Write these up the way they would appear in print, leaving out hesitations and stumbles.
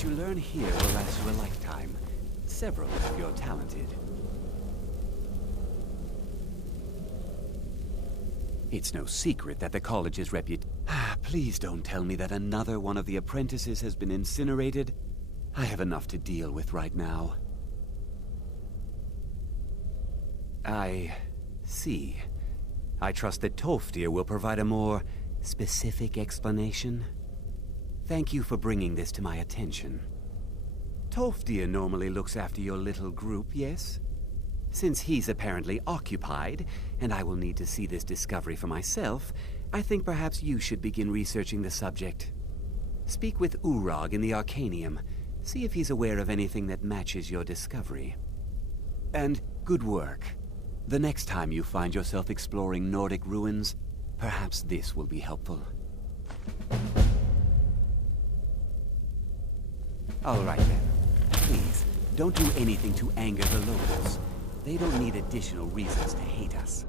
What you learn here will last you a lifetime. Several if you're talented. It's no secret that the college's reputation... Please don't tell me that another one of the apprentices has been incinerated. I have enough to deal with right now. I see. I trust that Toftir will provide a more specific explanation. Thank you for bringing this to my attention. Toftir normally looks after your little group, yes? Since he's apparently occupied, and I will need to see this discovery for myself, I think perhaps you should begin researching the subject. Speak with Urag in the Arcanium. See if he's aware of anything that matches your discovery. And good work. The next time you find yourself exploring Nordic ruins, perhaps this will be helpful. All right then. Please, don't do anything to anger the locals. They don't need additional reasons to hate us.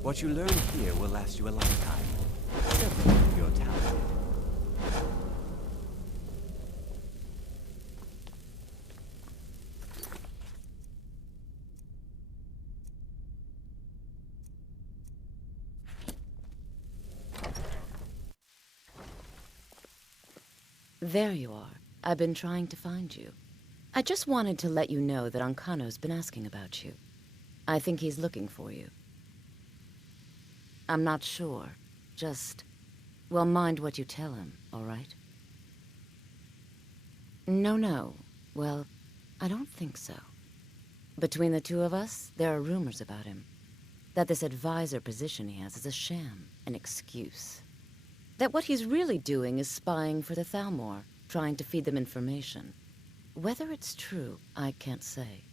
What you learn here will last you a lifetime. Several if you're talented. There you are. I've been trying to find you. I just wanted to let you know that Ancano's been asking about you. I think he's looking for you. I'm not sure. Just, well, mind what you tell him, all right? No. Well, I don't think so. Between the two of us, there are rumors about him. That this advisor position he has is a sham, an excuse. That what he's really doing is spying for the Thalmor, trying to feed them information. Whether it's true, I can't say.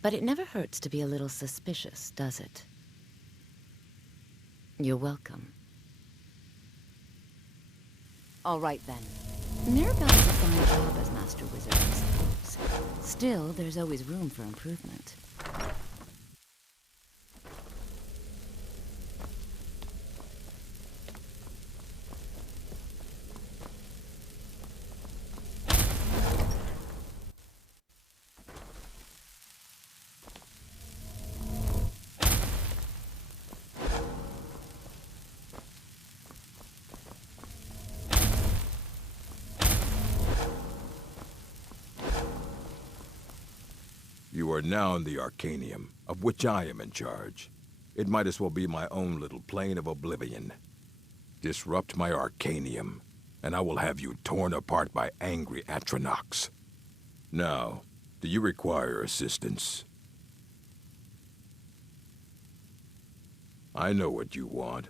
But it never hurts to be a little suspicious, does it? You're welcome. All right, then. Mirabelle's a fine job as Master Wizard, I suppose. Still, there's always room for improvement. You are now in the Arcanium, of which I am in charge. It might as well be my own little plane of oblivion. Disrupt my Arcanium, and I will have you torn apart by angry Atronachs. Now, do you require assistance? I know what you want.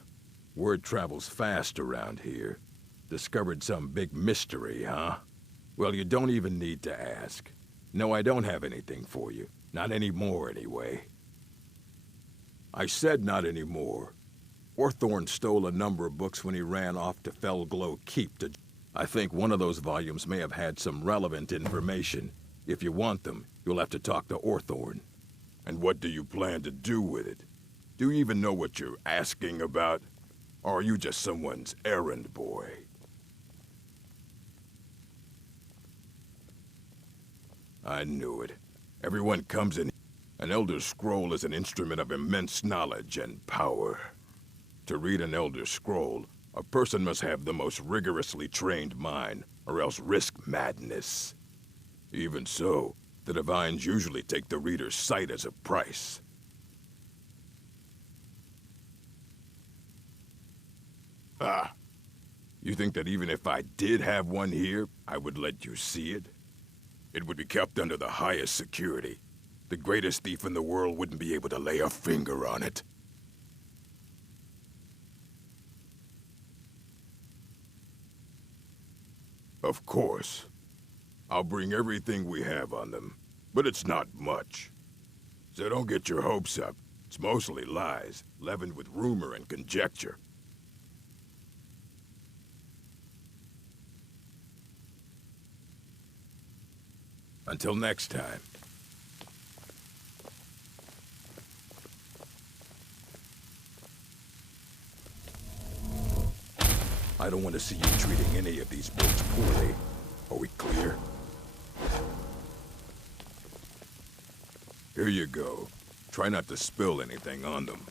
Word travels fast around here. Discovered some big mystery, huh? Well, you don't even need to ask. No, I don't have anything for you. Not anymore, anyway. I said not anymore. Orthorn stole a number of books when he ran off to Felglow Keep to... I think one of those volumes may have had some relevant information. If you want them, you'll have to talk to Orthorn. And what do you plan to do with it? Do you even know what you're asking about? Or are you just someone's errand boy? I knew it. Everyone comes in. An Elder Scroll is an instrument of immense knowledge and power. To read an Elder Scroll, a person must have the most rigorously trained mind, or else risk madness. Even so, the Divines usually take the reader's sight as a price. Ah, you think that even if I did have one here, I would let you see it? It would be kept under the highest security. The greatest thief in the world wouldn't be able to lay a finger on it. Of course. I'll bring everything we have on them, but it's not much. So don't get your hopes up. It's mostly lies, leavened with rumor and conjecture. Until next time. I don't want to see you treating any of these books poorly. Are we clear? Here you go. Try not to spill anything on them.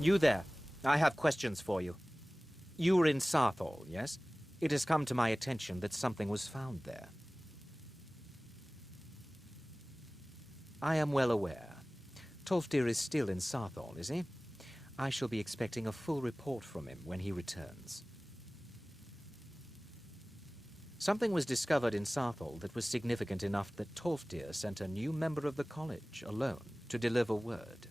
You there. I have questions for you. You were in Sarthal, yes? It has come to my attention that something was found there. I am well aware. Tolfdir is still in Sarthal, is he? I shall be expecting a full report from him when he returns. Something was discovered in Sarthal that was significant enough that Tolfdir sent a new member of the college alone to deliver word.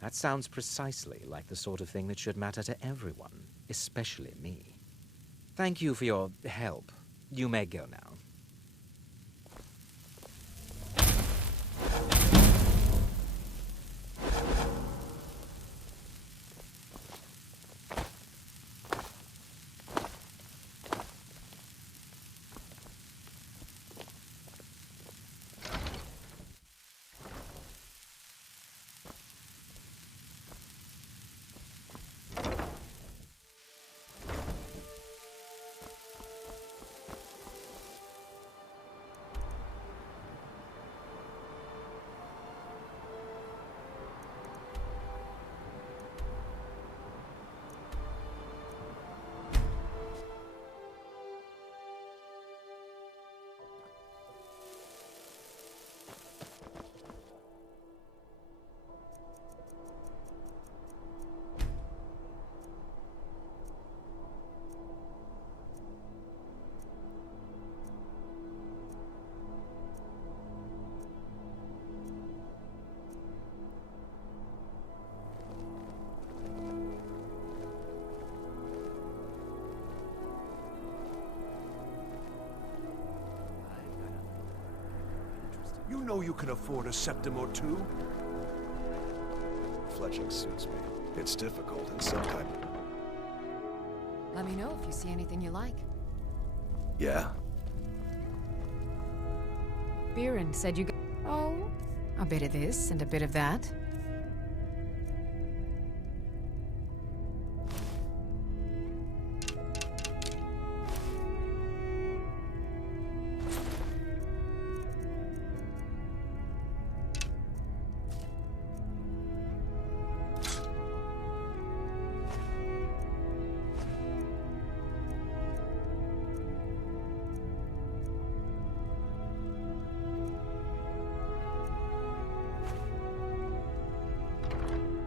That sounds precisely like the sort of thing that should matter to everyone, especially me. Thank you for your help. You may go now. You know you can afford a septim or two. Fletching suits me. It's difficult and some kind. Let me know if you see anything you like. Yeah? Biren said you got... Oh, a bit of this and a bit of that.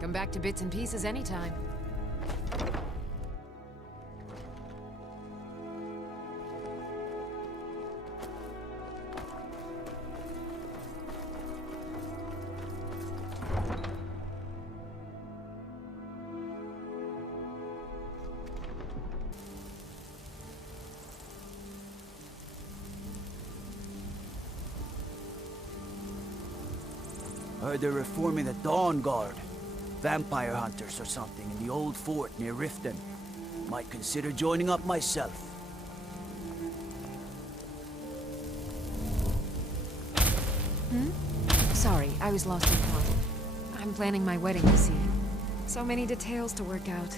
Come back to bits and pieces anytime. Heard they're reforming the Dawn Guard. Vampire hunters or something in the old fort near Riften. Might consider joining up myself. Sorry, I was lost in thought. I'm planning my wedding, you see. So many details to work out.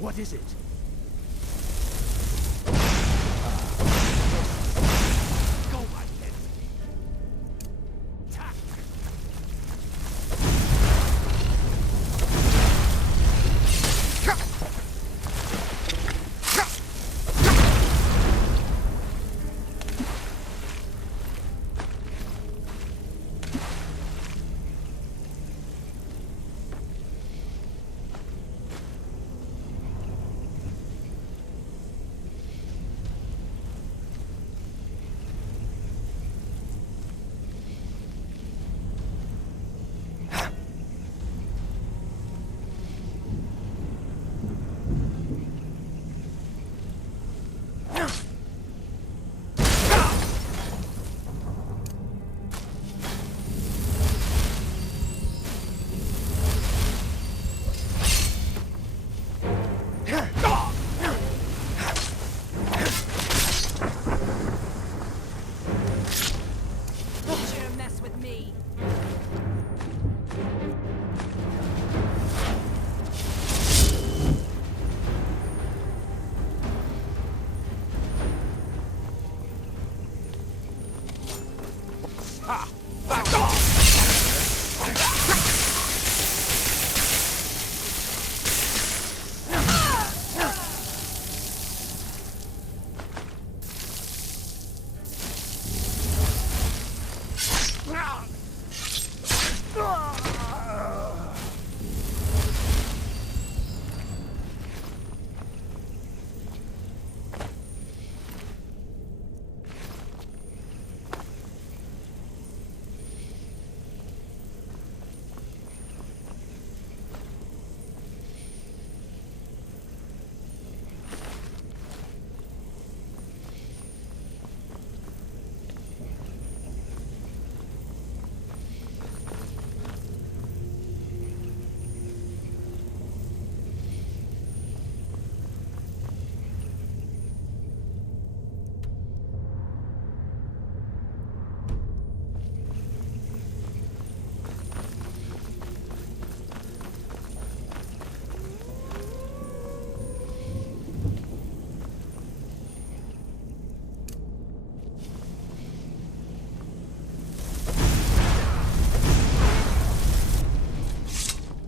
What is it? Go ahead. Attack.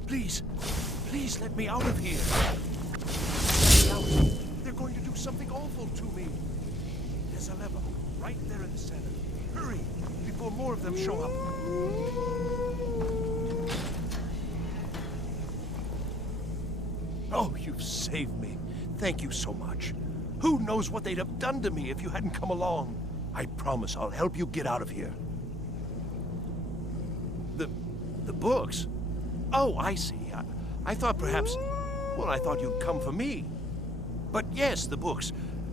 Please let me out of here. Let me out. They're going to do something awful to me. There's a lever right there in the center. Hurry, before more of them show up. Oh, you've saved me. Thank you so much. Who knows what they'd have done to me if you hadn't come along. I promise I'll help you get out of here. The books? Oh, I see. I thought perhaps... Well, I thought you'd come for me. But yes, the books.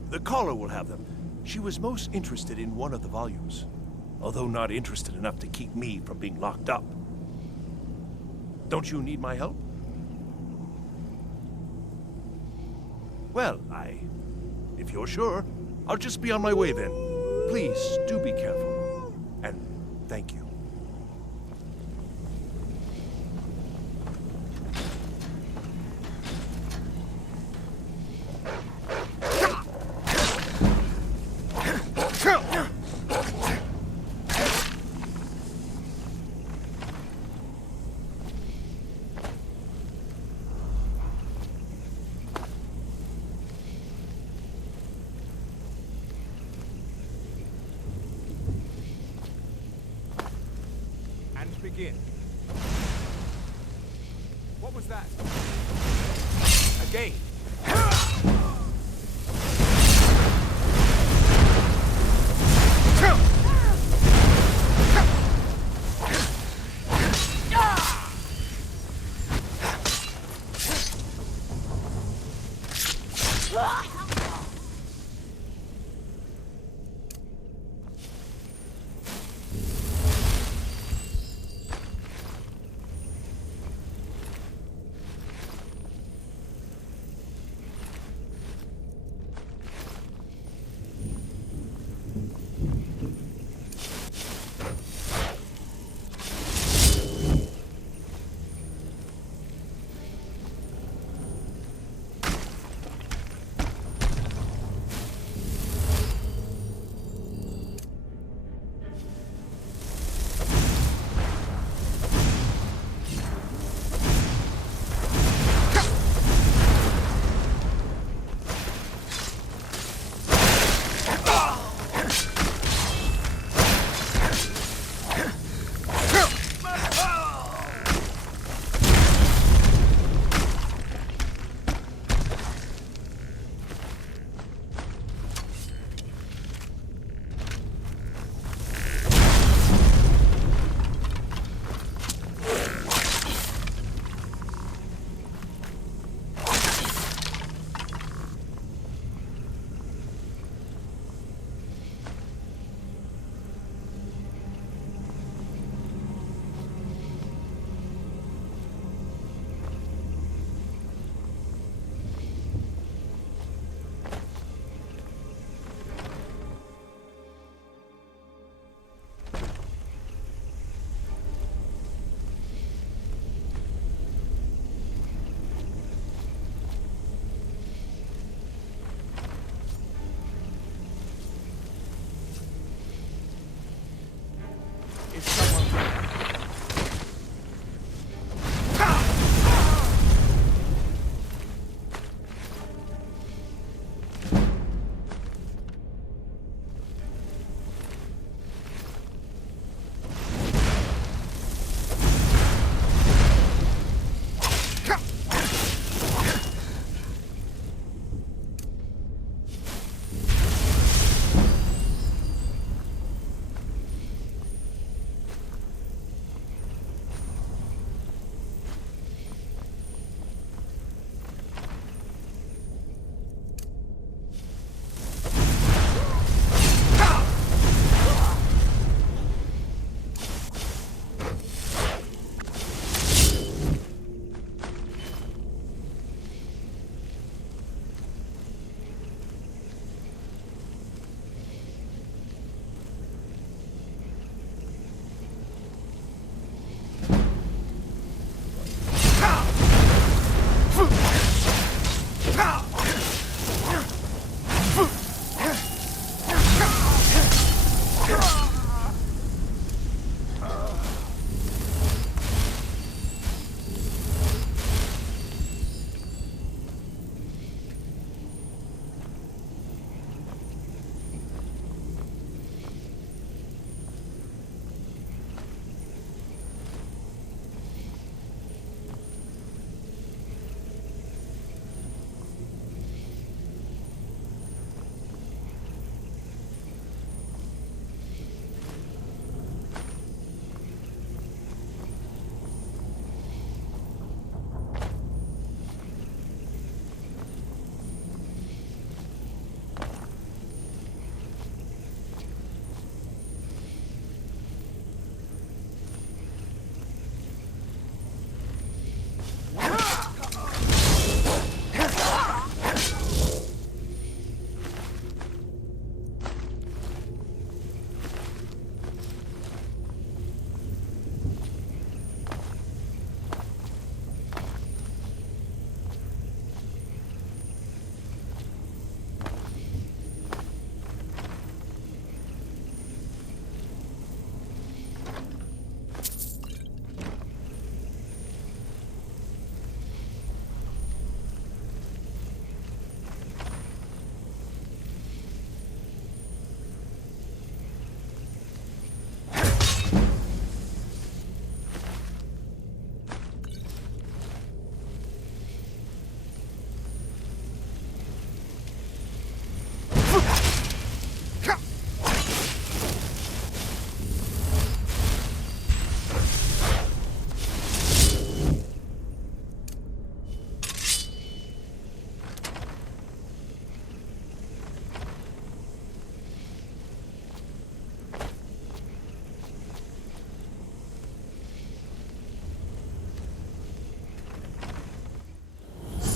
The caller will have them. She was most interested in one of the volumes, although not interested enough to keep me from being locked up. Don't you need my help? Well, if you're sure, I'll just be on my way then. Please, do be careful. And thank you. Begin. What was that? Again.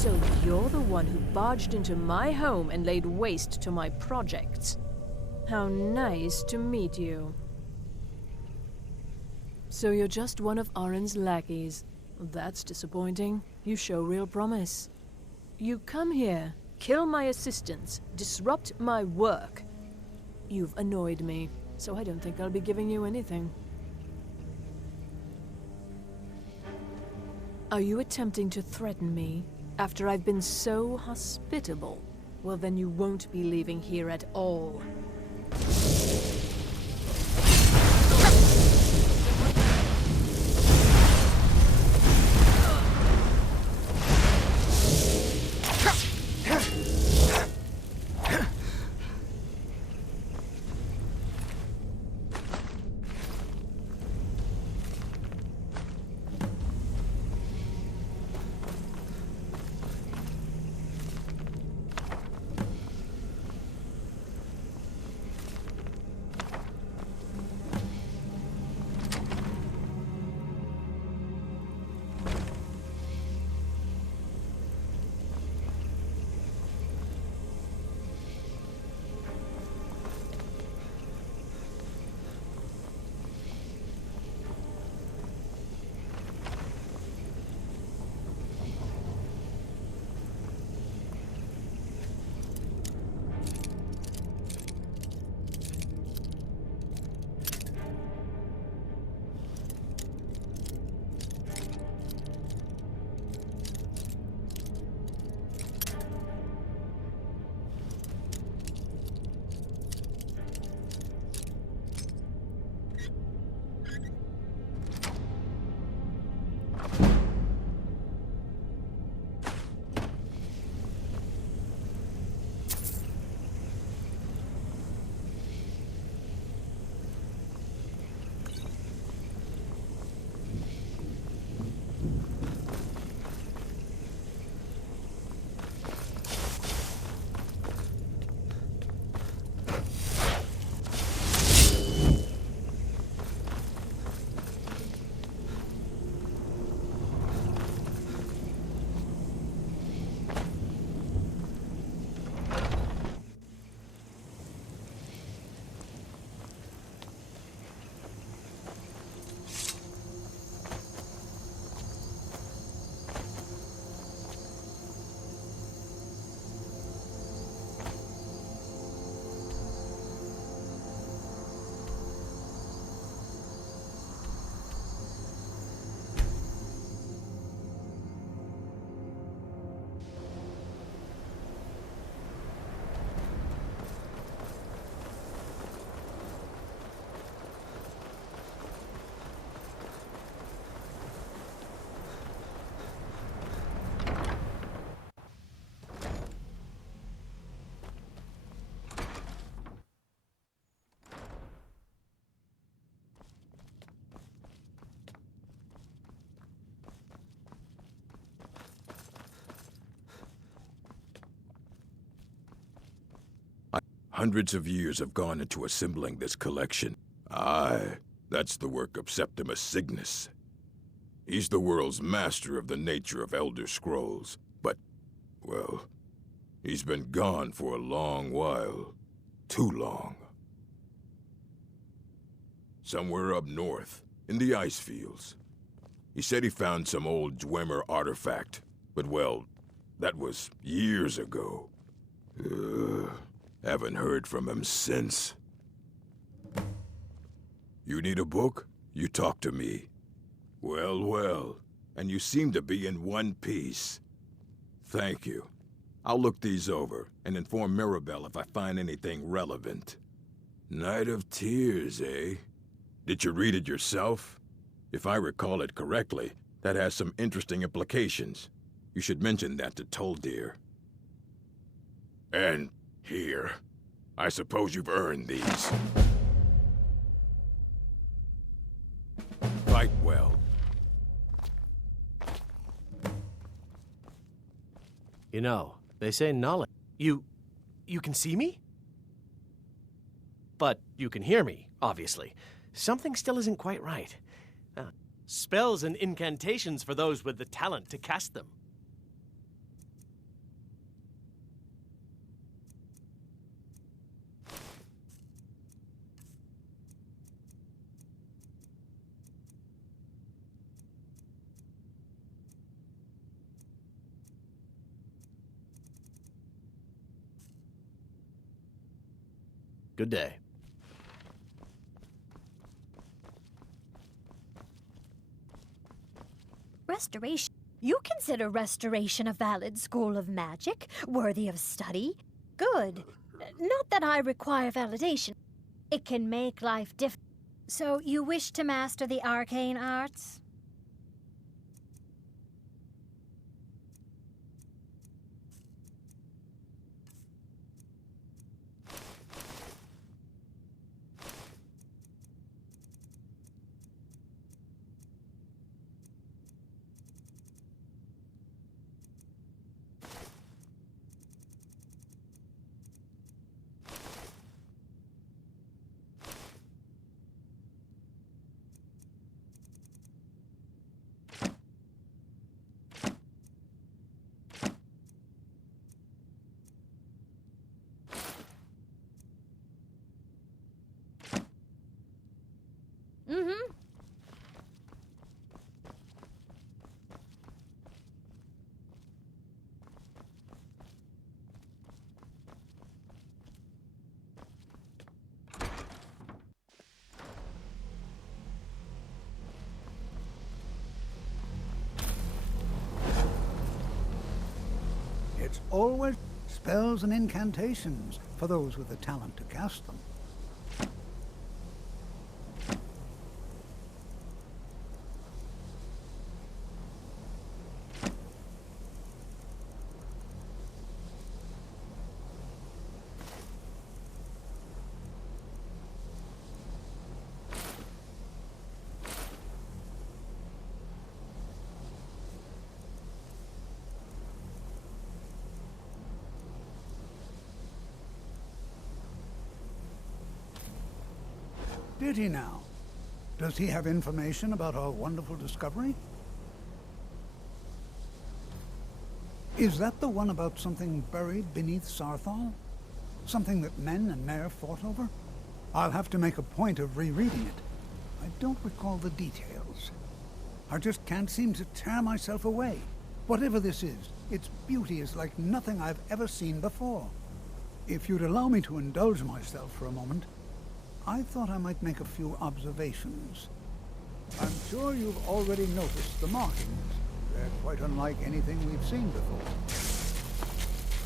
So you're the one who barged into my home and laid waste to my projects. How nice to meet you. So you're just one of Arin's lackeys. That's disappointing. You show real promise. You come here, kill my assistants, disrupt my work. You've annoyed me, so I don't think I'll be giving you anything. Are you attempting to threaten me after I've been so hospitable? Well, then you won't be leaving here at all. Hundreds of years have gone into assembling this collection. Aye, that's the work of Septimus Cygnus. He's the world's master of the nature of Elder Scrolls, but, well, he's been gone for a long while. Too long. Somewhere up north, in the ice fields. He said he found some old Dwemer artifact, but well, that was years ago. Haven't heard from him since. You need a book? You talk to me. Well, well, and you seem to be in one piece. Thank you. I'll look these over and inform Mirabelle if I find anything relevant. Night of Tears, eh? Did you read it yourself? If I recall it correctly, that has some interesting implications. You should mention that to Toldir. And here. I suppose you've earned these. Fight well. You know, they say knowledge. You can see me? But you can hear me, obviously. Something still isn't quite right. Spells and incantations for those with the talent to cast them. Good day. Restoration? You consider restoration a valid school of magic, worthy of study? Good. Not that I require validation. It can make life different. So you wish to master the arcane arts? Mm-hmm. It's always spells and incantations for those with the talent to cast them. Did he now? Does he have information about our wonderful discovery? Is that the one about something buried beneath Sarthal? Something that men and Mare fought over? I'll have to make a point of rereading it. I don't recall the details. I just can't seem to tear myself away. Whatever this is, its beauty is like nothing I've ever seen before. If you'd allow me to indulge myself for a moment, I thought I might make a few observations. I'm sure you've already noticed the markings. They're quite unlike anything we've seen before.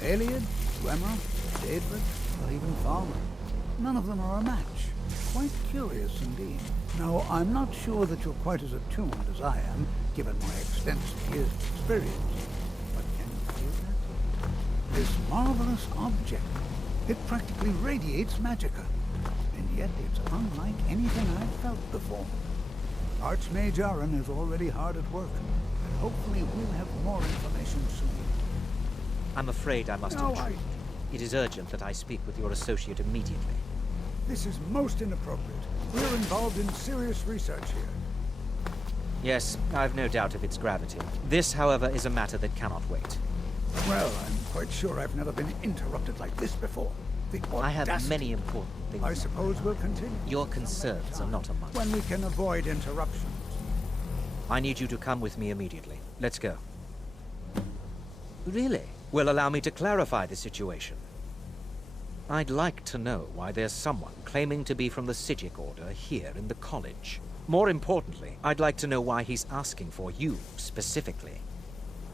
Aliad, Dwemer, Daedric, or even Falmer. None of them are a match. Quite curious indeed. Now, I'm not sure that you're quite as attuned as I am, given my extensive years of experience. But can you feel that? This marvelous object, it practically radiates magicka. And yet it's unlike anything I've felt before. Archmage Aaron is already hard at work, and hopefully we'll have more information soon. I'm afraid I must intrude. It is urgent that I speak with your associate immediately. This is most inappropriate. We're involved in serious research here. Yes, I've no doubt of its gravity. This, however, is a matter that cannot wait. Well, I'm quite sure I've never been interrupted like this before. I have many important things. I suppose we'll continue. Your concerns are not among when we can avoid interruptions. I need you to come with me immediately. Let's go. Really? Well, allow me to clarify the situation. I'd like to know why there's someone claiming to be from the Psijic Order here in the college. More importantly, I'd like to know why he's asking for you, specifically.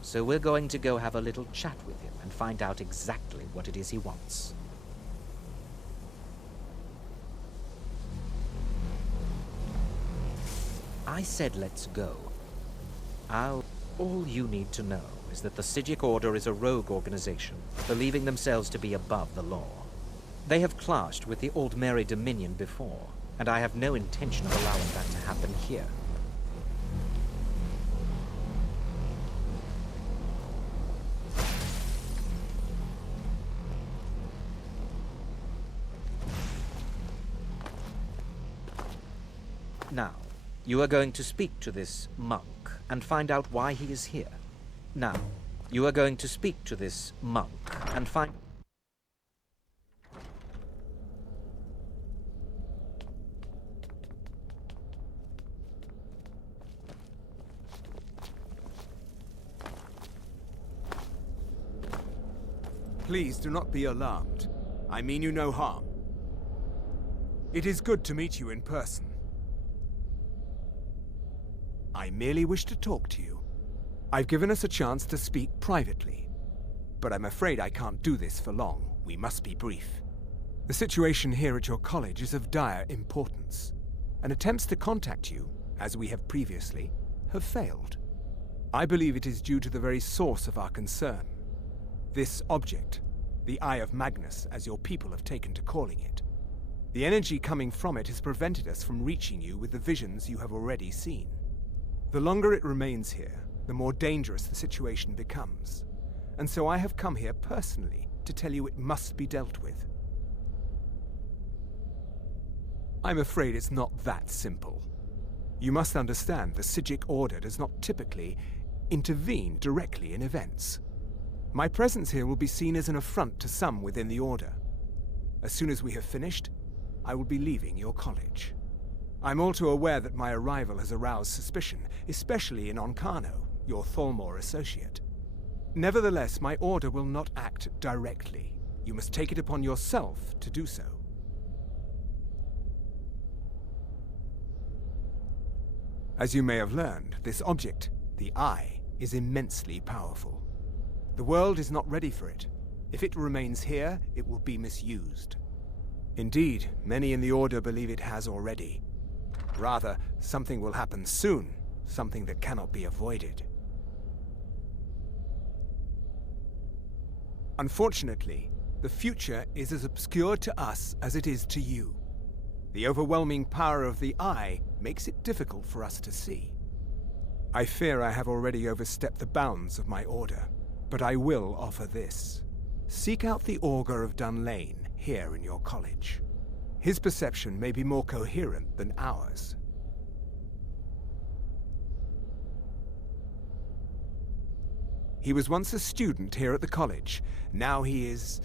So we're going to go have a little chat with him and find out exactly what it is he wants. I said let's go. All you need to know is that the Psijic Order is a rogue organization, believing themselves to be above the law. They have clashed with the Old Mary Dominion before, and I have no intention of allowing that to happen here. Now, you are going to speak to this monk and find out why he is here. Now, you are going to speak to this monk and find... Please do not be alarmed. I mean you no harm. It is good to meet you in person. I merely wish to talk to you. I've given us a chance to speak privately, but I'm afraid I can't do this for long. We must be brief. The situation here at your college is of dire importance, and attempts to contact you, as we have previously, have failed. I believe it is due to the very source of our concern. This object, the Eye of Magnus, as your people have taken to calling it. The energy coming from it has prevented us from reaching you with the visions you have already seen. The longer it remains here, the more dangerous the situation becomes. And so I have come here personally to tell you it must be dealt with. I'm afraid it's not that simple. You must understand the Psijic Order does not typically intervene directly in events. My presence here will be seen as an affront to some within the Order. As soon as we have finished, I will be leaving your college. I'm all too aware that my arrival has aroused suspicion, especially in Onkano, your Thalmor associate. Nevertheless, my order will not act directly. You must take it upon yourself to do so. As you may have learned, this object, the Eye, is immensely powerful. The world is not ready for it. If it remains here, it will be misused. Indeed, many in the Order believe it has already. Rather, something will happen soon, something that cannot be avoided. Unfortunately, the future is as obscure to us as it is to you. The overwhelming power of the Eye makes it difficult for us to see. I fear I have already overstepped the bounds of my order, but I will offer this. Seek out the Augur of Dunlane here in your college. His perception may be more coherent than ours. He was once a student here at the college. Now he is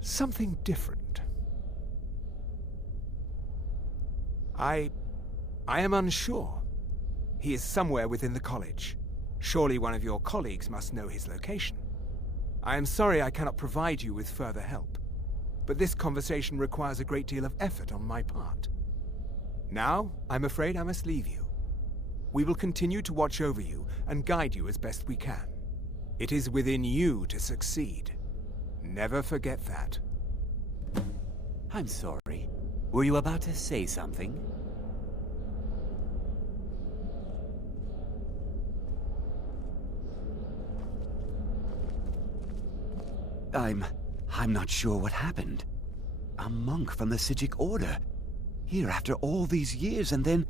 something different. I am unsure. He is somewhere within the college. Surely one of your colleagues must know his location. I am sorry I cannot provide you with further help, but this conversation requires a great deal of effort on my part. Now, I'm afraid I must leave you. We will continue to watch over you and guide you as best we can. It is within you to succeed. Never forget that. I'm sorry. Were you about to say something? I'm not sure what happened. A monk from the Psijic Order. Here after all these years, and then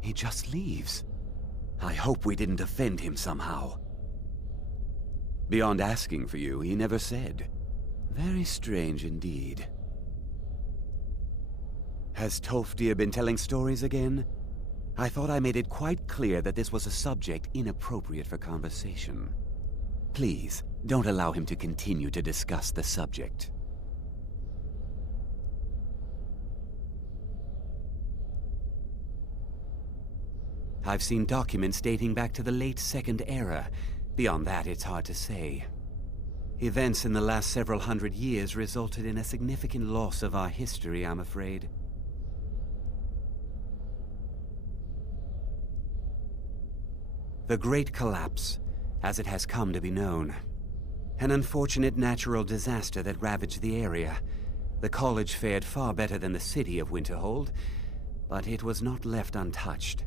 he just leaves. I hope we didn't offend him somehow. Beyond asking for you, he never said. Very strange indeed. Has Tolfdir been telling stories again? I thought I made it quite clear that this was a subject inappropriate for conversation. Please, don't allow him to continue to discuss the subject. I've seen documents dating back to the late Second Era. Beyond that, it's hard to say. Events in the last several hundred years resulted in a significant loss of our history, I'm afraid. The Great Collapse, as it has come to be known. An unfortunate natural disaster that ravaged the area. The college fared far better than the city of Winterhold, but it was not left untouched.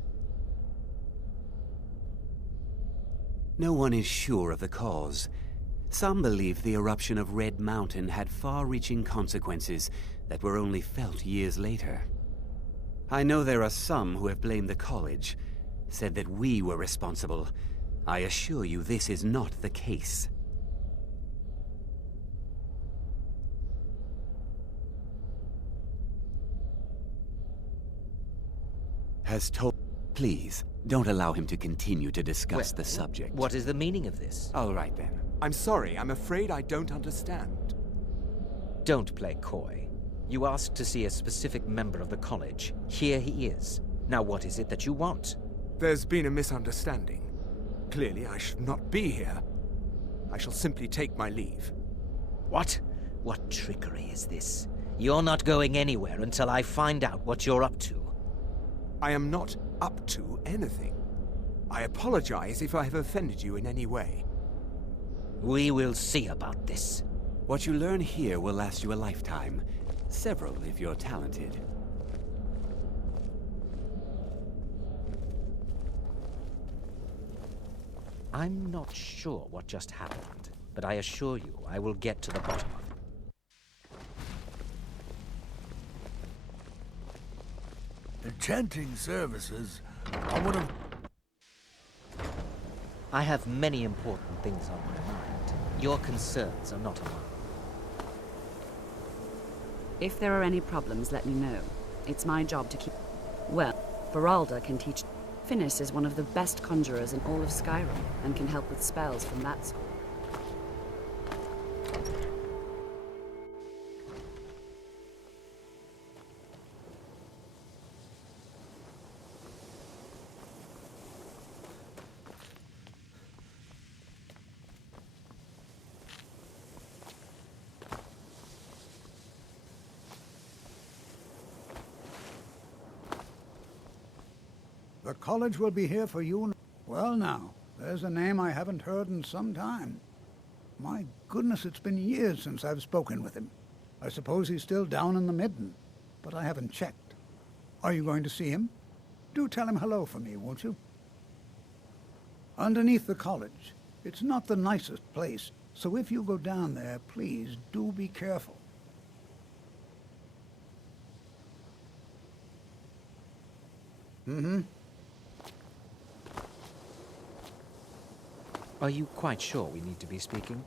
No one is sure of the cause. Some believe the eruption of Red Mountain had far-reaching consequences that were only felt years later. I know there are some who have blamed the college, said that we were responsible. I assure you this is not the case. Please, don't allow him to continue to discuss the subject. What is the meaning of this? All right then. I'm sorry, I'm afraid I don't understand. Don't play coy. You asked to see a specific member of the college. Here he is. Now what is it that you want? There's been a misunderstanding. Clearly, I should not be here. I shall simply take my leave. What? What trickery is this? You're not going anywhere until I find out what you're up to. I am not up to anything. I apologize if I have offended you in any way. We will see about this. What you learn here will last you a lifetime. Several if you're talented. I'm not sure what just happened, but I assure you I will get to the bottom of it. Enchanting services are one of... I have many important things on my mind. Your concerns are not among them. If there are any problems, let me know. It's my job to keep... Well, Beralda can teach... Finis is one of the best conjurers in all of Skyrim, and can help with spells from that school. The college will be here for you. Well now, there's a name I haven't heard in some time. My goodness, it's been years since I've spoken with him. I suppose he's still down in the Midden, but I haven't checked. Are you going to see him? Do tell him hello for me, won't you? Underneath the college. It's not the nicest place, so if you go down there, please do be careful. Mm-hmm. Are you quite sure we need to be speaking?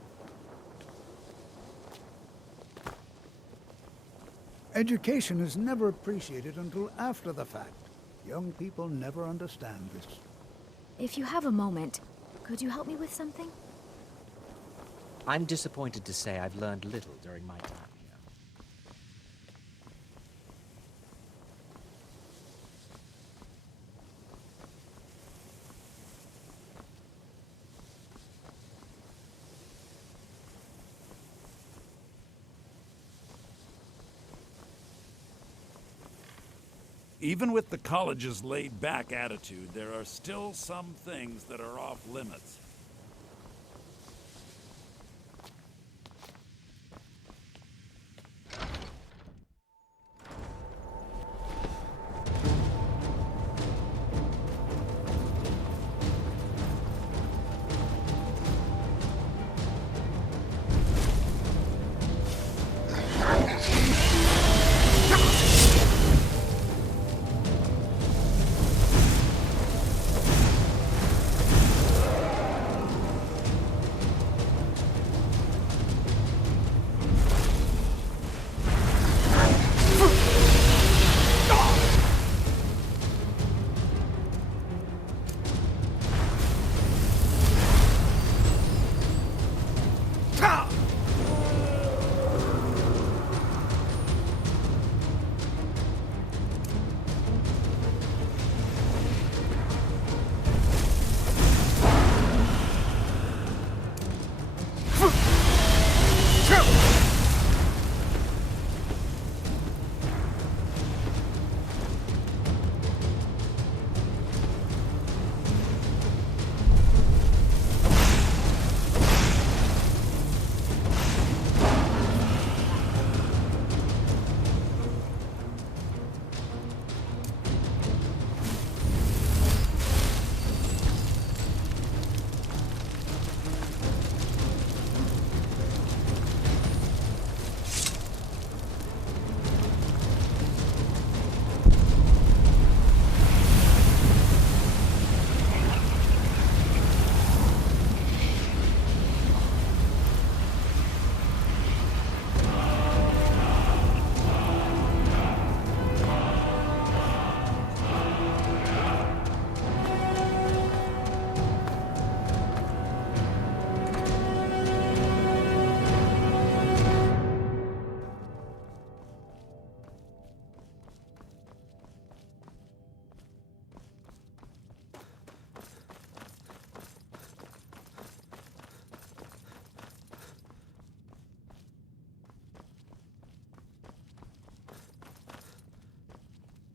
Education is never appreciated until after the fact. Young people never understand this. If you have a moment, could you help me with something? I'm disappointed to say I've learned little during my time here. Even with the college's laid-back attitude, there are still some things that are off limits.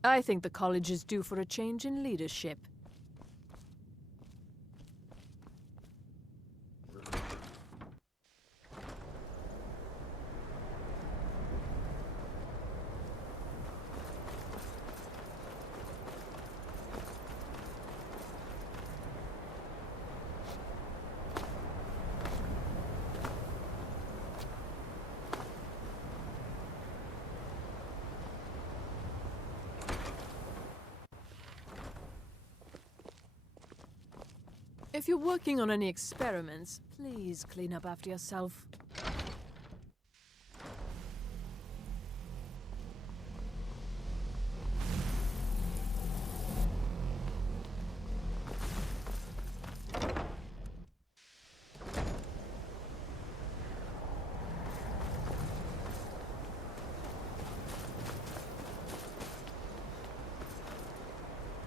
I think the college is due for a change in leadership. If you're working on any experiments, please clean up after yourself.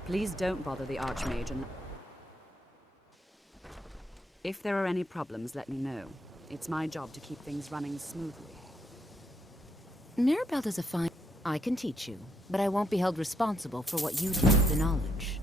Please don't bother the Archmage and... If there are any problems, let me know. It's my job to keep things running smoothly. Mirabelle is a fine... I can teach you, but I won't be held responsible for what you do with the knowledge.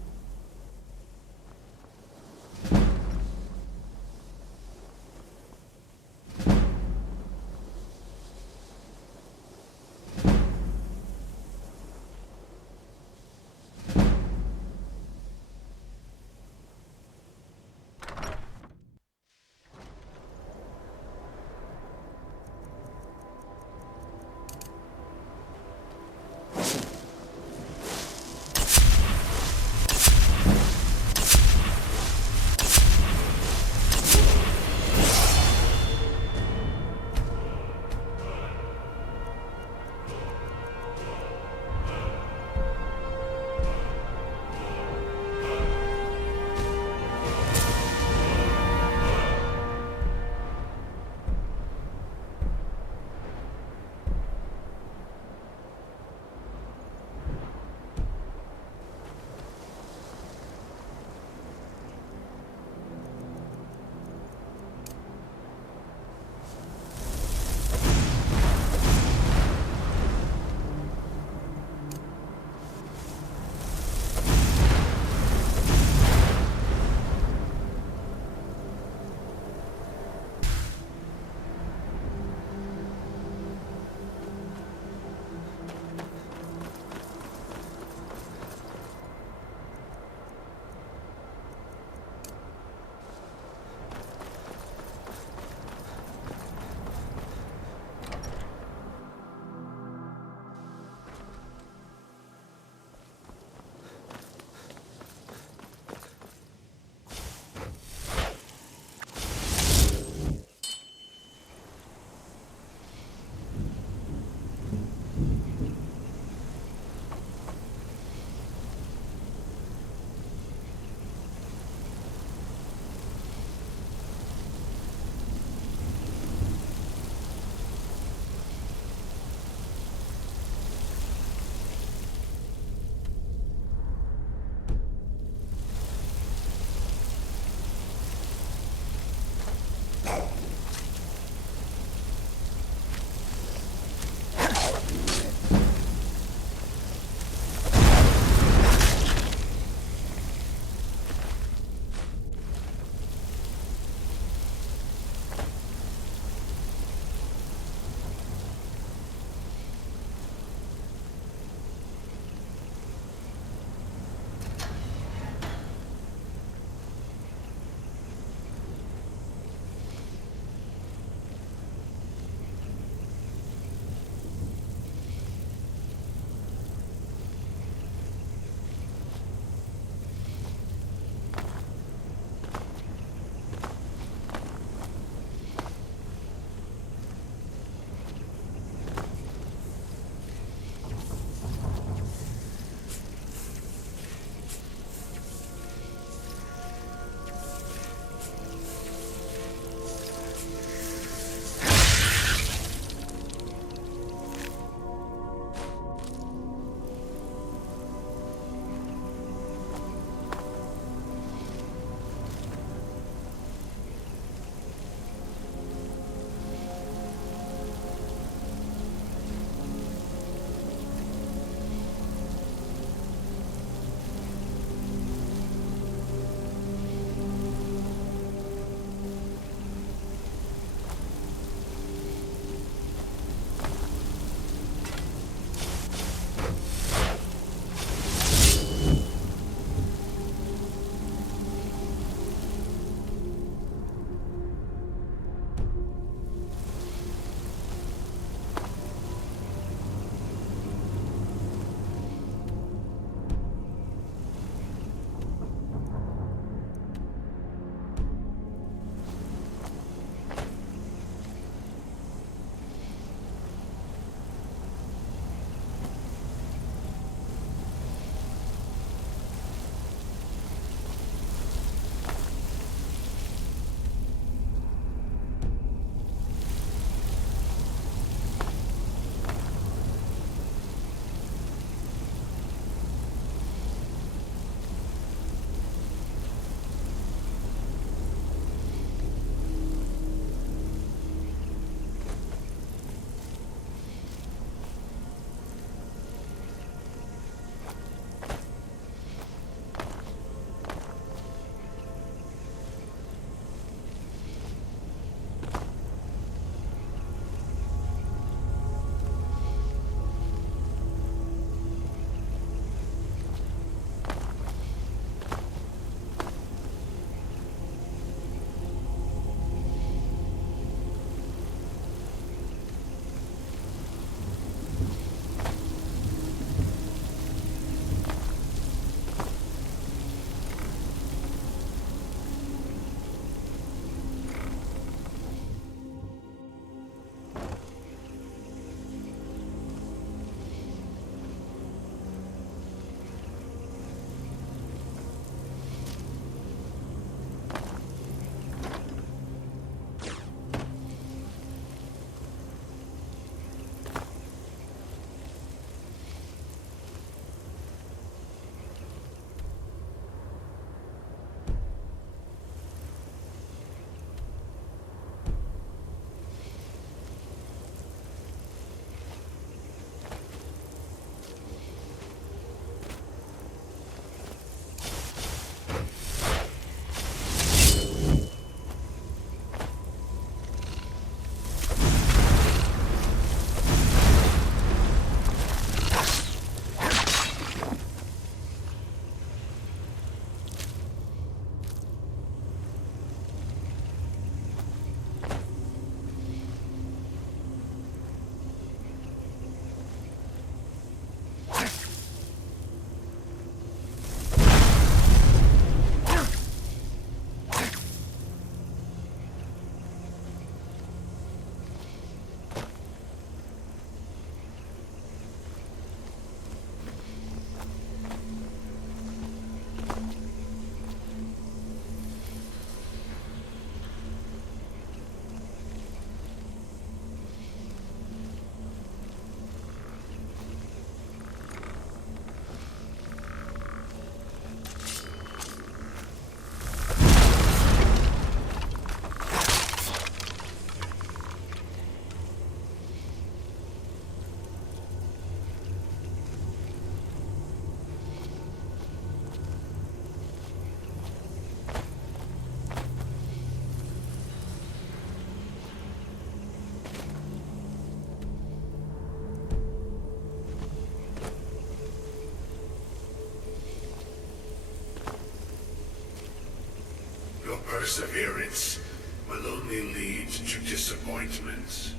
perseverance will only lead to disappointment.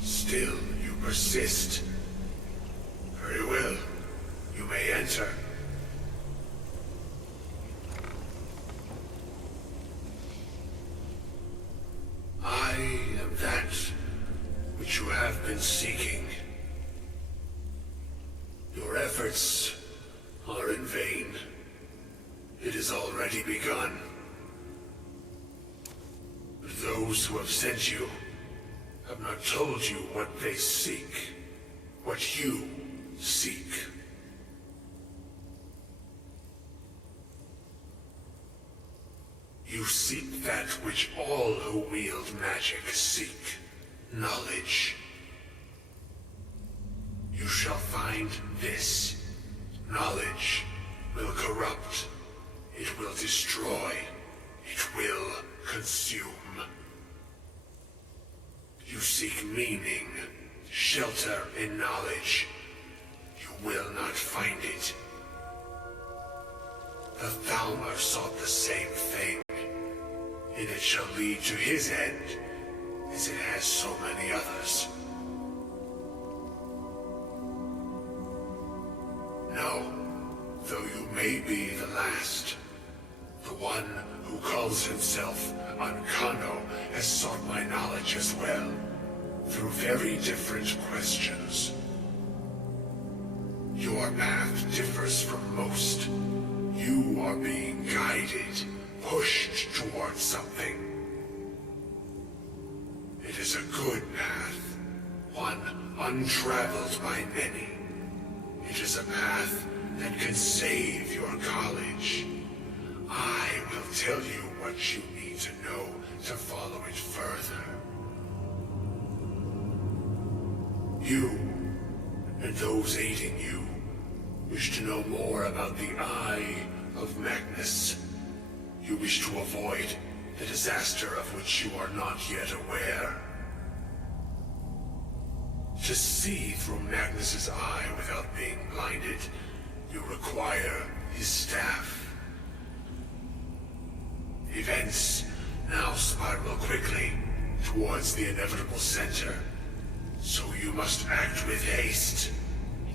Still, you persist. Very well. You may enter. I am that which you have been seeking. Your efforts are in vain. It has already begun. But those who have sent you have not told you what they seek, what you seek. You seek that which all who wield magic seek, knowledge. You shall find this. Knowledge will corrupt. It will destroy. It will consume. You seek meaning, shelter in knowledge. You will not find it. The Thalmor sought the same thing, and it shall lead to his end, as it has so many others. No, though you may be the last, the one who calls himself Ankano has sought my knowledge as well, through very different questions. Your path differs from most. You are being guided, pushed towards something. It is a good path, one untraveled by many. It is a path that can save your college. I will tell you what you need to know to follow it further. You, and those aiding you, wish to know more about the Eye of Magnus. You wish to avoid the disaster of which you are not yet aware. To see through Magnus's eye without being blinded, you require his staff. Events now spiral quickly towards the inevitable center, so you must act with haste.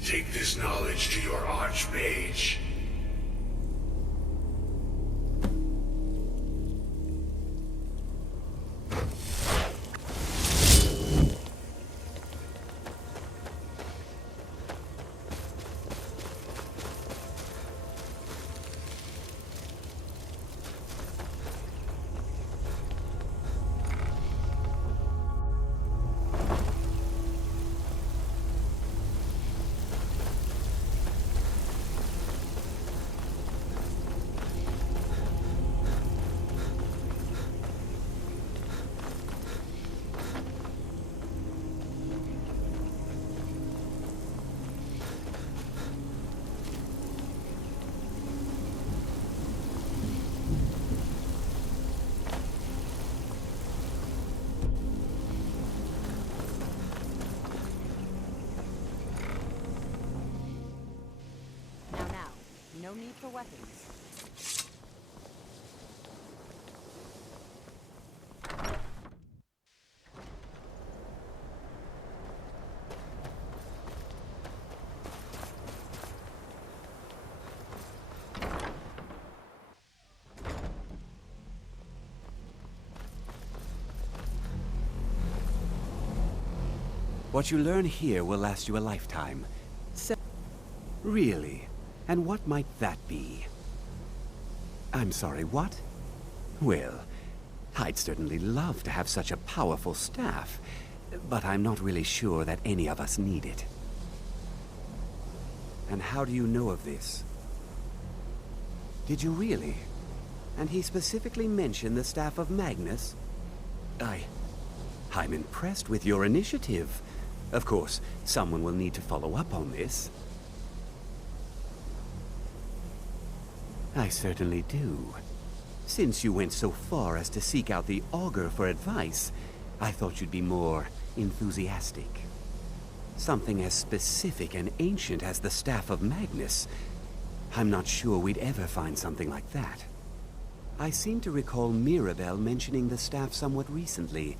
Take this knowledge to your archmage. No need for weapons. What you learn here will last you a lifetime. Really? And what might that be? I'm sorry, what? Well, I'd certainly love to have such a powerful staff, but I'm not really sure that any of us need it. And how do you know of this? Did you really? And he specifically mentioned the staff of Magnus? I'm impressed with your initiative. Of course, someone will need to follow up on this. I certainly do. Since you went so far as to seek out the Augur for advice, I thought you'd be more enthusiastic. Something as specific and ancient as the Staff of Magnus. I'm not sure we'd ever find something like that. I seem to recall Mirabelle mentioning the staff somewhat recently.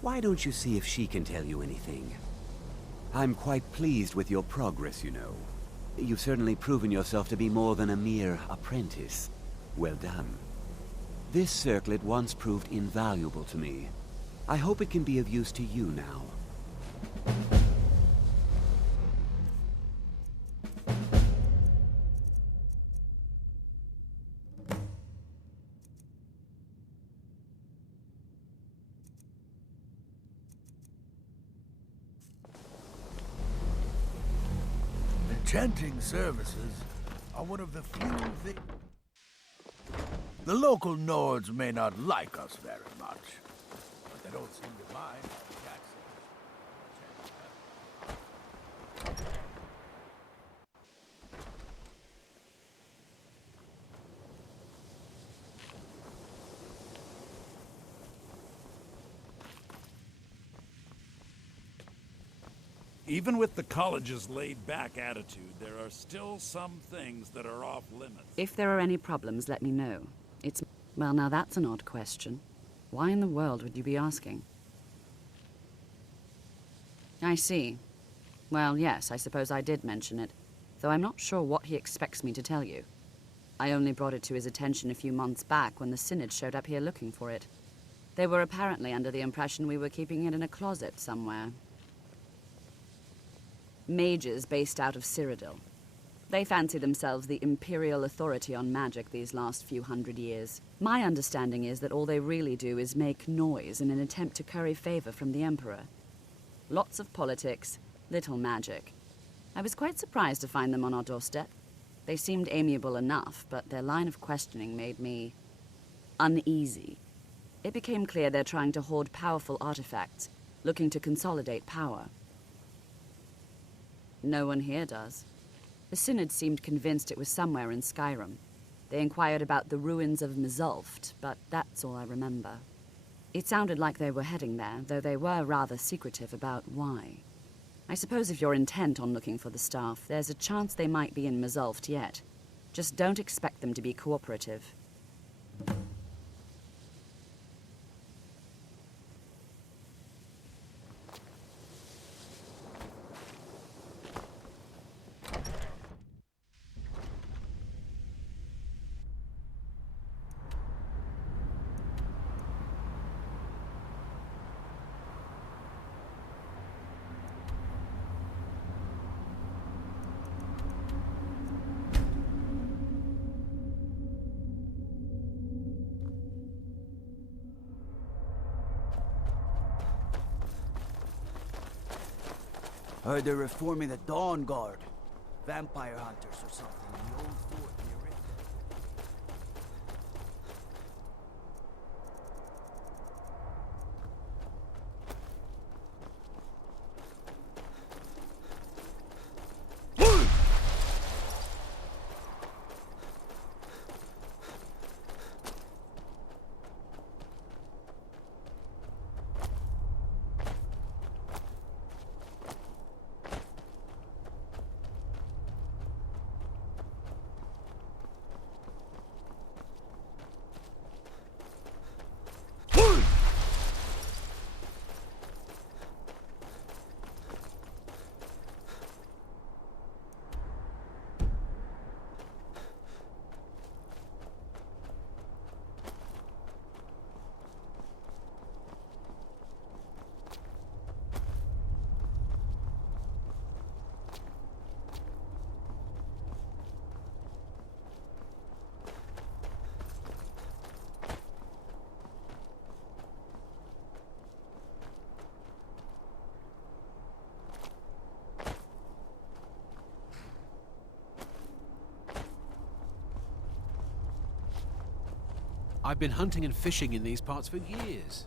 Why don't you see if she can tell you anything? I'm quite pleased with your progress, you know. You've certainly proven yourself to be more than a mere apprentice. Well done. This circlet once proved invaluable to me. I hope it can be of use to you now. Enchanting services are one of the few The local Nords may not like us very much, but they don't seem to mind our taxes. Even with the college's laid-back attitude, there are still some things that are off-limits. If there are any problems, let me know. Well, now that's an odd question. Why in the world would you be asking? I see. Well, yes, I suppose I did mention it, though I'm not sure what he expects me to tell you. I only brought it to his attention a few months back when the Synod showed up here looking for it. They were apparently under the impression we were keeping it in a closet somewhere. Mages based out of Cyrodiil. They fancy themselves the imperial authority on magic these last few hundred years. My understanding is that all they really do is make noise in an attempt to curry favor from the Emperor. Lots of politics, little magic. I was quite surprised to find them on our doorstep. They seemed amiable enough, but their line of questioning made me uneasy. It became clear they're trying to hoard powerful artifacts, looking to consolidate power. No one here does. The Synod seemed convinced it was somewhere in Skyrim. They inquired about the ruins of Mzulft, but that's all I remember. It sounded like they were heading there, though they were rather secretive about why. I suppose if you're intent on looking for the staff, there's a chance they might be in Mzulft yet. Just don't expect them to be cooperative. Heard they're reforming the Dawn Guard. Vampire hunters or something in the old fort near I've been hunting and fishing in these parts for years.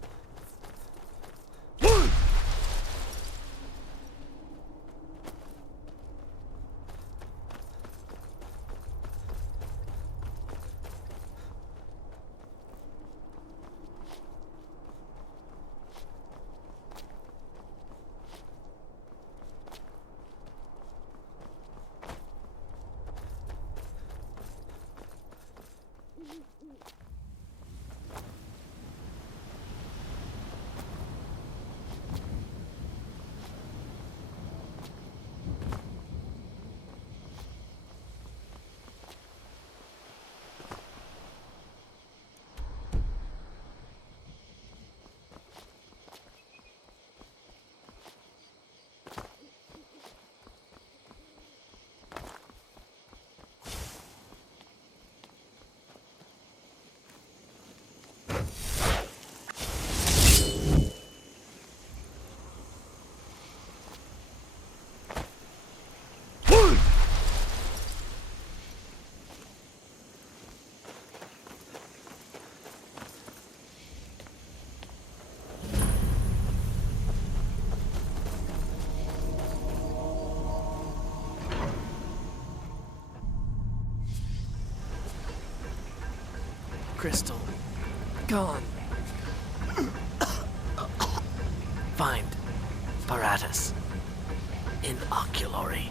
crystal. Gone. Find apparatus. Inoculary.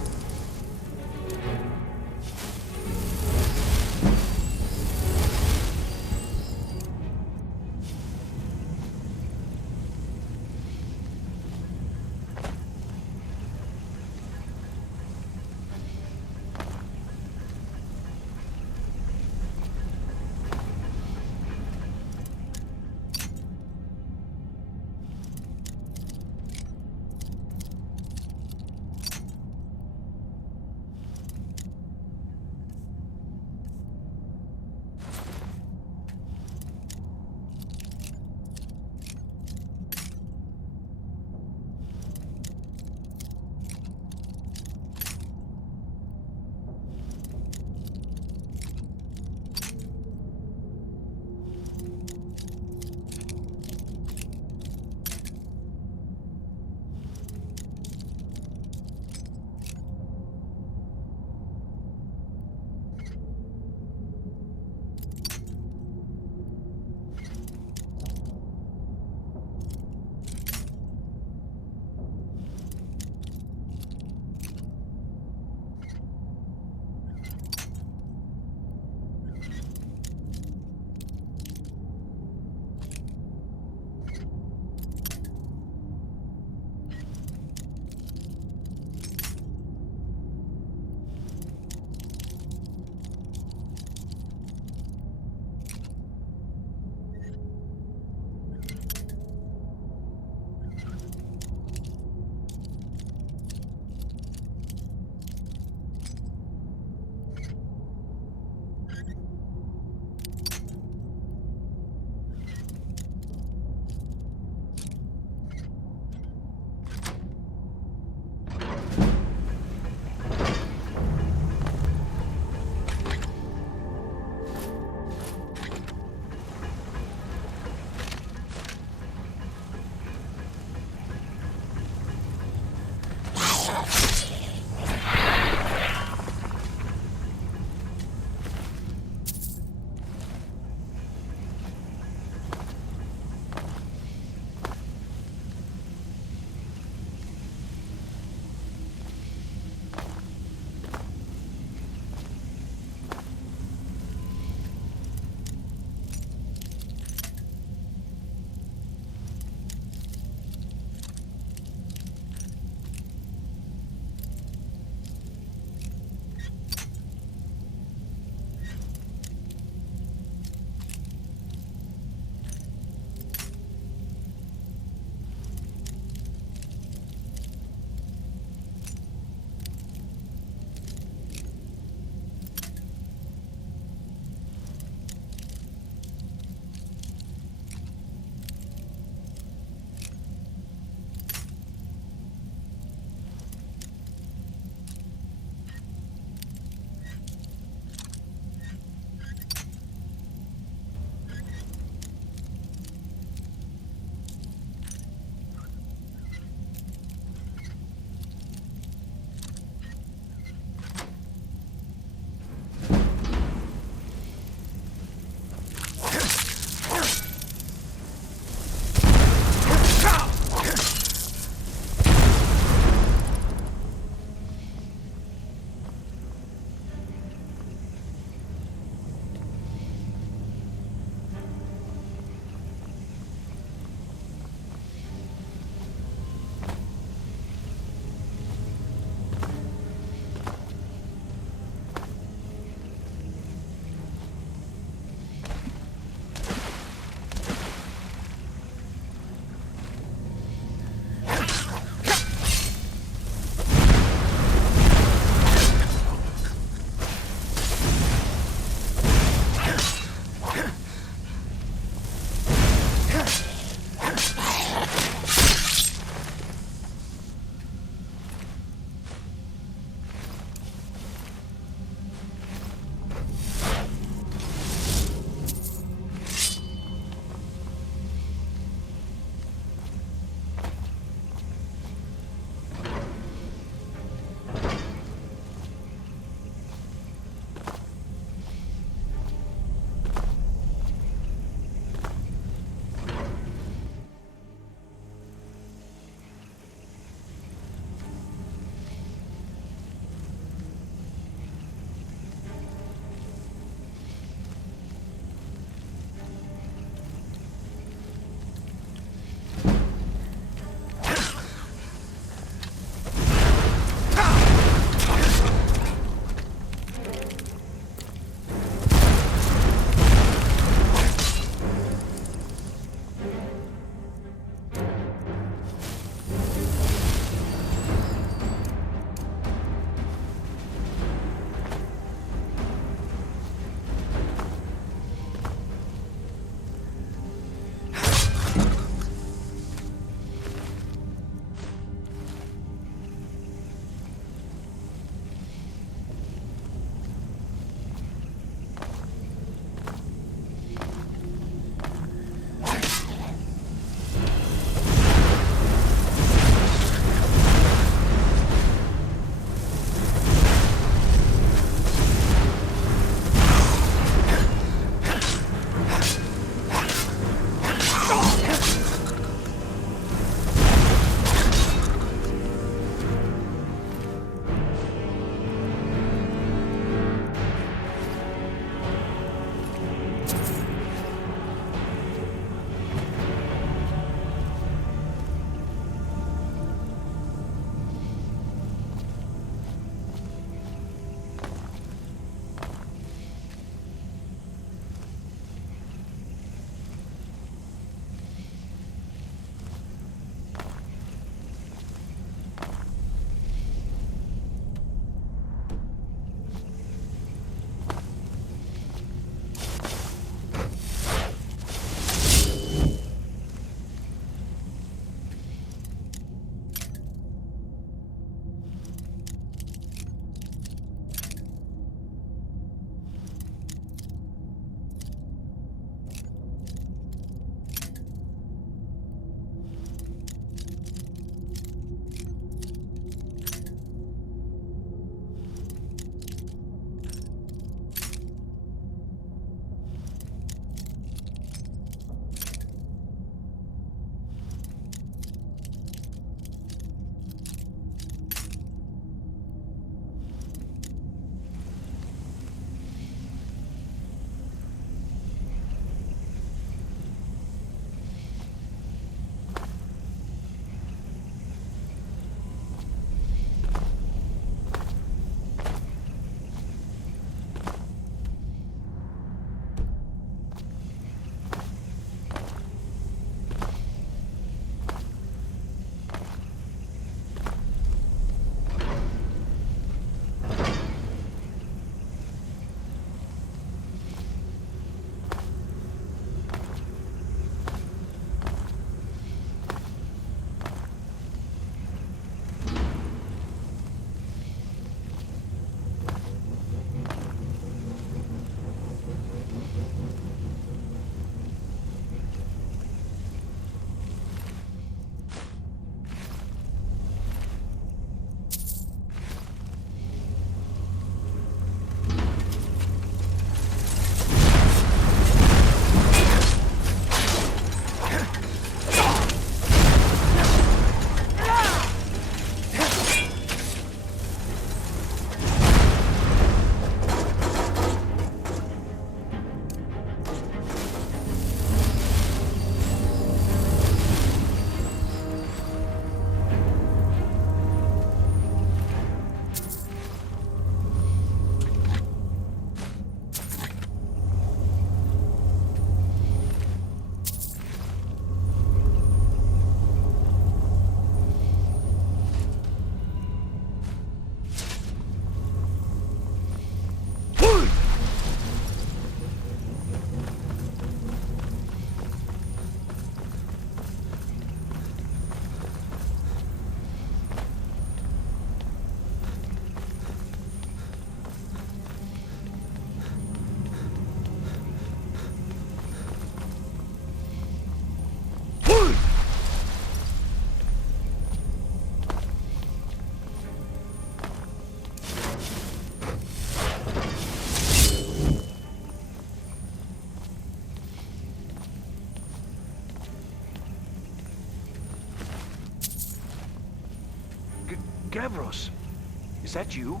Is that you?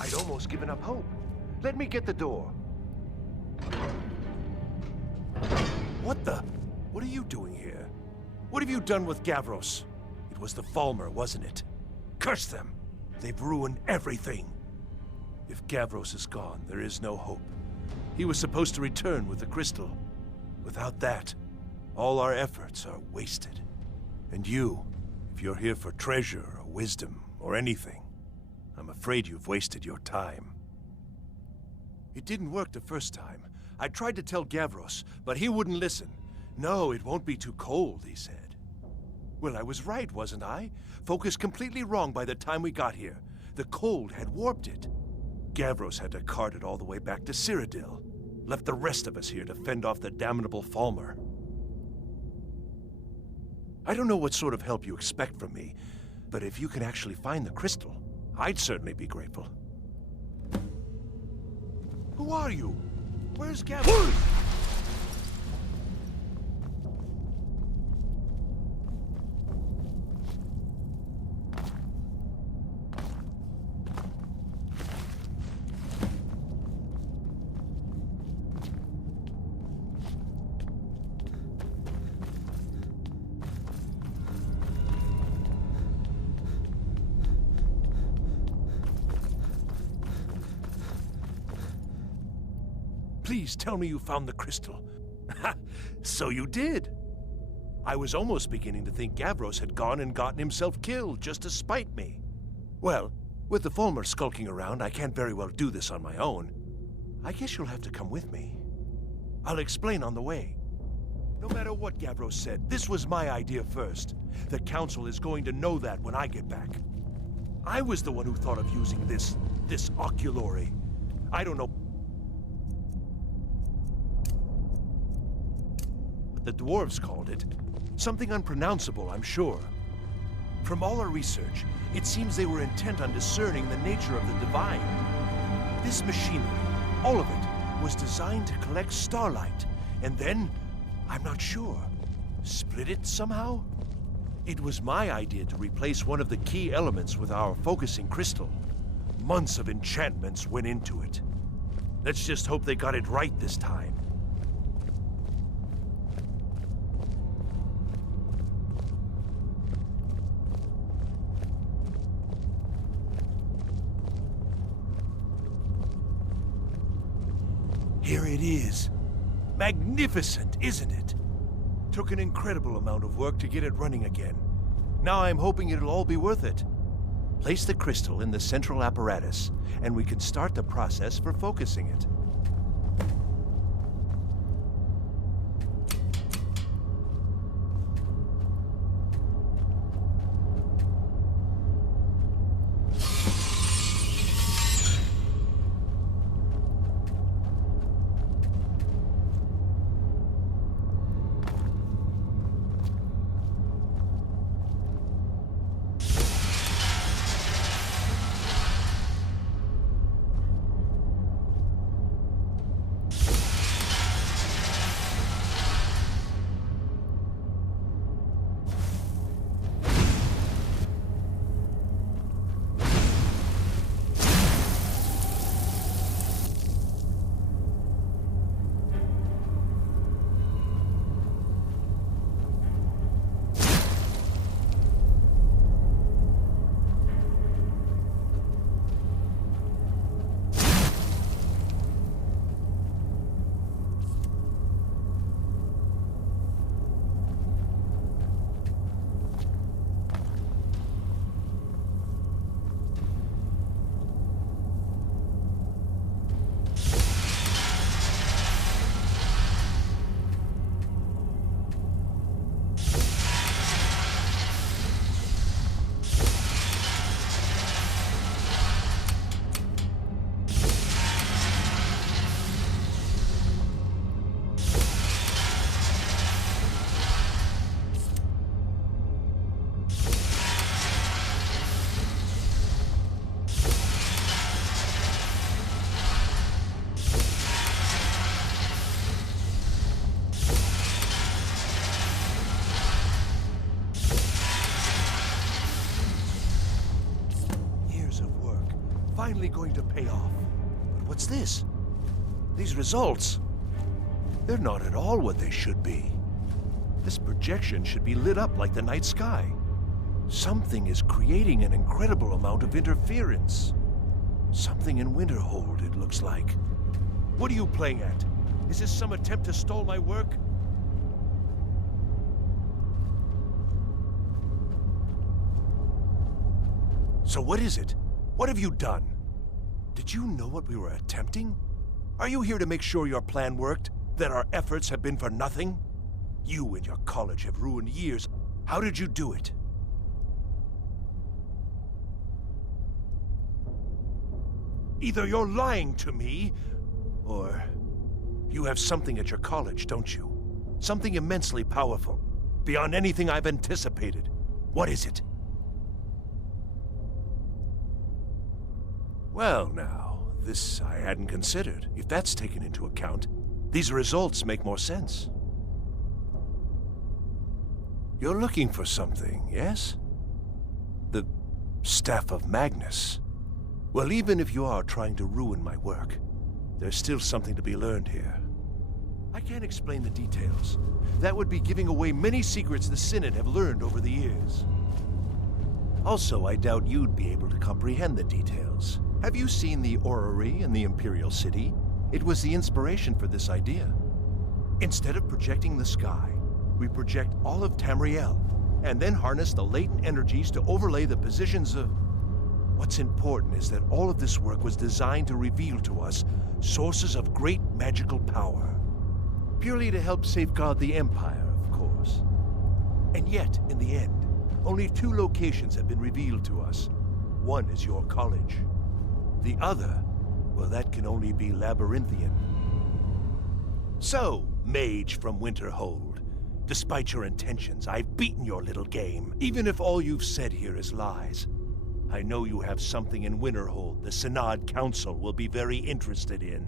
I'd almost given up hope. Let me get the door. What the? What are you doing here? What have you done with Gavros? It was the Falmer, wasn't it? Curse them! They've ruined everything. If Gavros is gone, there is no hope. He was supposed to return with the crystal. Without that, all our efforts are wasted. And you, if you're here for treasure or wisdom or anything, I'm afraid you've wasted your time. It didn't work the first time. I tried to tell Gavros, but he wouldn't listen. No, it won't be too cold, he said. Well, I was right, wasn't I? Focused completely wrong by the time we got here. The cold had warped it. Gavros had to cart it all the way back to Cyrodiil. Left the rest of us here to fend off the damnable Falmer. I don't know what sort of help you expect from me, but if you can actually find the crystal, I'd certainly be grateful. Who are you? Where's Gavros? Please tell me you found the crystal. So you did. I was almost beginning to think Gavros had gone and gotten himself killed just to spite me. Well, with the Falmer skulking around, I can't very well do this on my own. I guess you'll have to come with me. I'll explain on the way. No matter what Gavros said, this was my idea first. The Council is going to know that when I get back. I was the one who thought of using this oculory. I don't know the dwarves called it. Something unpronounceable, I'm sure. From all our research, it seems they were intent on discerning the nature of the divine. This machinery, all of it, was designed to collect starlight, and then, I'm not sure, split it somehow? It was my idea to replace one of the key elements with our focusing crystal. Months of enchantments went into it. Let's just hope they got it right this time. Here it is. Magnificent, isn't it? Took an incredible amount of work to get it running again. Now I'm hoping it'll all be worth it. Place the crystal in the central apparatus, and we can start the process for focusing it. finally going to pay off. But what's this? These results, they're not at all what they should be. This projection should be lit up like the night sky. Something is creating an incredible amount of interference. Something in Winterhold, it looks like. What are you playing at? Is this some attempt to stall my work? So what is it? What have you done? Did you know what we were attempting? Are you here to make sure your plan worked? That our efforts have been for nothing? You and your college have ruined years. How did you do it? Either you're lying to me, or you have something at your college, don't you? Something immensely powerful, beyond anything I've anticipated. What is it? Well, now, this I hadn't considered. If that's taken into account, these results make more sense. You're looking for something, yes? The Staff of Magnus. Well, even if you are trying to ruin my work, there's still something to be learned here. I can't explain the details. That would be giving away many secrets the Synod have learned over the years. Also, I doubt you'd be able to comprehend the details. Have you seen the orrery in the Imperial City? It was the inspiration for this idea. Instead of projecting the sky, we project all of Tamriel, and then harness the latent energies to overlay the positions of... What's important is that all of this work was designed to reveal to us sources of great magical power. Purely to help safeguard the Empire, of course. And yet, in the end, only 2 locations have been revealed to us. One is your college. The other, well, that can only be Labyrinthian. So, mage from Winterhold, despite your intentions, I've beaten your little game, even if all you've said here is lies. I know you have something in Winterhold the Synod Council will be very interested in.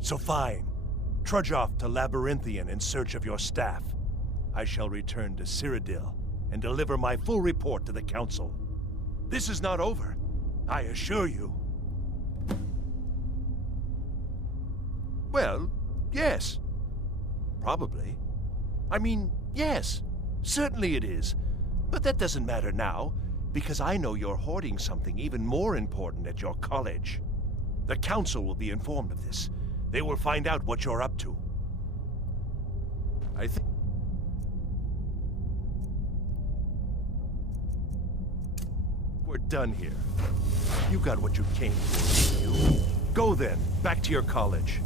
So fine, trudge off to Labyrinthian in search of your staff. I shall return to Cyrodiil and deliver my full report to the Council. This is not over, I assure you. Well, yes. Probably. I mean, yes. Certainly it is. But that doesn't matter now, because I know you're hoarding something even more important at your college. The Council will be informed of this. They will find out what you're up to. I think... We're done here. You got what you came for, didn't you? Go then, back to your college.